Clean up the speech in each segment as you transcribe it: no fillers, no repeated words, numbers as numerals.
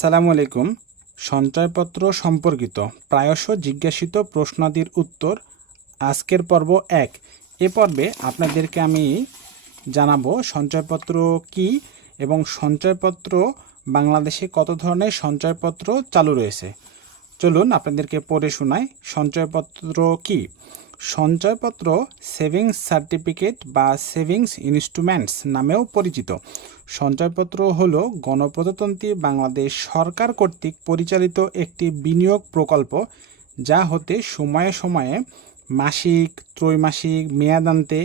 আসসালামু আলাইকুম। সঞ্চয়পত্র সম্পর্কিত প্রায়শ জিজ্ঞাসিত প্রশ্নাদির উত্তর আজকের পর্ব ১। এ পর্বে আপনাদেরকে আমি জানাবো সঞ্চয়পত্র কি এবং সঞ্চয়পত্র বাংলাদেশে কত ধরনের সঞ্চয়পত্র চালু রয়েছে। চলুন আপনাদেরকে পড়ে শোনাই সঞ্চয়পত্র কি। সঞ্চয়পত্র সেভিংস সার্টিফিকেট বা সেভিংস ইনস্ট্রুমেন্টস নামেও পরিচিত। সঞ্চয়পত্র হল গণপ্রজাতন্ত্রী বাংলাদেশ সরকার কর্তৃক পরিচালিত একটি বিনিয়োগ প্রকল্প, যা হতে সময়ে সময়ে মাসিক, ত্রৈমাসিক, মেয়াদান্তে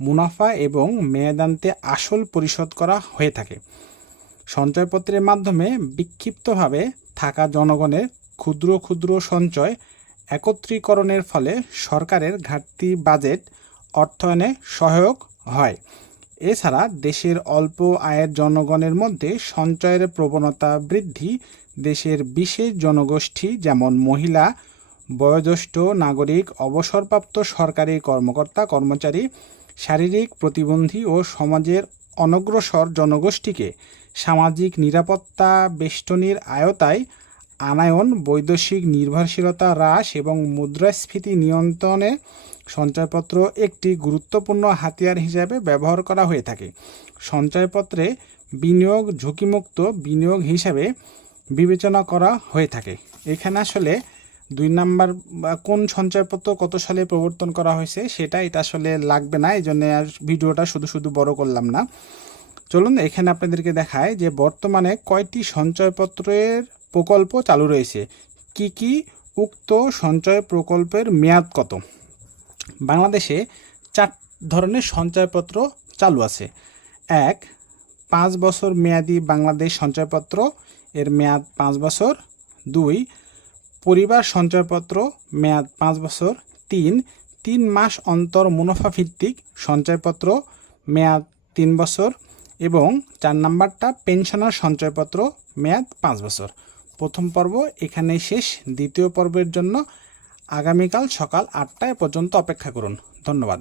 মুনাফা এবং মেয়াদান্তে আসল পরিশোধ করা হয়ে থাকে। সঞ্চয়পত্রের মাধ্যমে বিক্ষিপ্তভাবে থাকা জনগণের ক্ষুদ্র ক্ষুদ্র সঞ্চয় একত্রীকরণের ফলে সরকারের ঘাটতি বাজেট অর্থায়নে সহায়ক হয়। এছাড়া দেশের অল্প আয়ের জনগণের মধ্যে সঞ্চয়ের প্রবণতা বৃদ্ধি, দেশের বিশেষ জনগোষ্ঠী যেমন মহিলা, বয়োজ্যেষ্ঠ নাগরিক, অবসরপ্রাপ্ত সরকারি কর্মকর্তা কর্মচারী, শারীরিক প্রতিবন্ধী ও সমাজের অনগ্রসর জনগোষ্ঠীকে সামাজিক নিরাপত্তা বেষ্টনীর আওতায় আনায়ন, বৈদেশিক নির্ভরশীলতা হ্রাস এবং মুদ্রাস্ফীতি নিয়ন্ত্রণে সঞ্চয়পত্র একটি গুরুত্বপূর্ণ হাতিয়ার হিসাবে ব্যবহার করা হয়ে থাকে। সঞ্চয়পত্রে বিনিয়োগ ঝুঁকিমুক্ত বিনিয়োগ হিসাবে বিবেচনা করা হয়ে থাকে। এখানে আসলে ২ নাম্বার কোন সঞ্চয়পত্র কত সালে প্রবর্তন করা হয়েছে এটা আসলে লাগবে না, এই জন্য ভিডিওটা শুধু বড় করলাম না। চলুন এখানে আপনাদেরকে দেখায় যে বর্তমানে কয়টি সঞ্চয়পত্রের প্রকল্প চালু রয়েছে, কি উক্ত সঞ্চয় প্রকল্পের মেয়াদ কত। বাংলাদেশে 4 ধরনের সঞ্চয়পত্র চালু আছে। ১. 5 বছর মেয়াদি বাংলাদেশ সঞ্চয়পত্র, এর মেয়াদ 5 বছর। ২. পরিবার সঞ্চয়পত্র, মেয়াদ 5 বছর। 3 মাস অন্তর মুনাফা ভিত্তিক সঞ্চয়পত্র, মেয়াদ 3 বছর। এবং 4 নাম্বারটা পেনশনার সঞ্চয়পত্র, মেয়াদ 5 বছর। প্রথম পর্ব এখানেই শেষ। দ্বিতীয় পর্বের জন্য আগামীকাল সকাল 8টায় পর্যন্ত অপেক্ষা করুন। ধন্যবাদ।